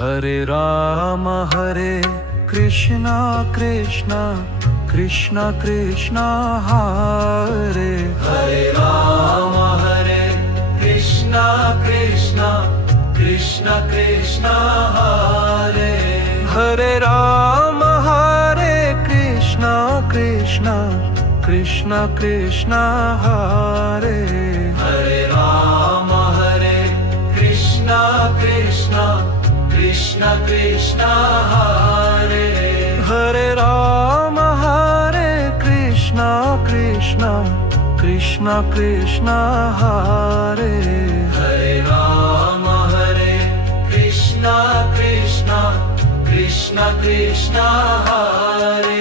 Hare Krishna Krishna Krishna Krishna Hare Hare Ram Hare Krishna Krishna Krishna Krishna Hare Hare Ram Hare Krishna Krishna Krishna Krishna Hare Hare Ram Hare Krishna Krishna Krishna Krishna Hare Hare Ram Hare Krishna Krishna Krishna Krishna Hare Hare Ram Hare Krishna Krishna Krishna Krishna Hare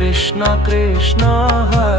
Krishna Krishna